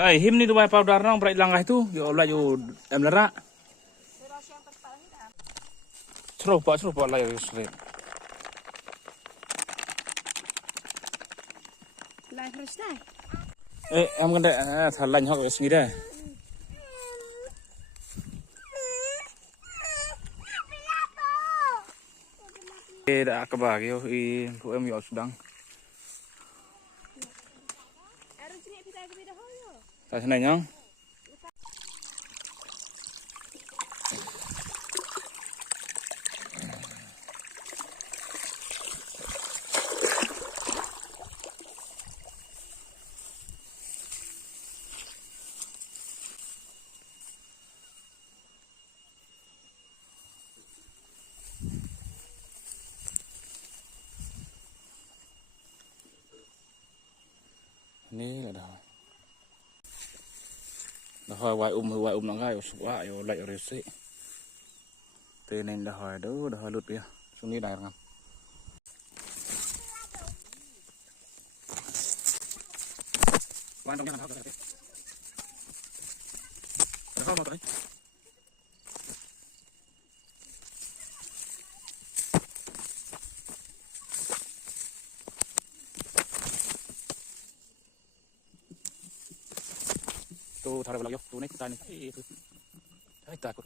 Hai, him ni dubai powder nang berai langah tu. Yo Allah yo em lara. Serupa lah yo seret. Lai fresh dah. Am kan dah thalan hok sini dah. Dah kebah yo ku em yo sedang. Tak senang yang. Ni là dah. Dah hoài hoài nang gai uswa yo lai resi. Te nên dah hoài đó dah lụt dia. Sung ni dai ngam. Quan trọng nhất là thao cái. Thao một cái. Tu thao được bao nhiêu? Tu này ta này. Thấy ta của.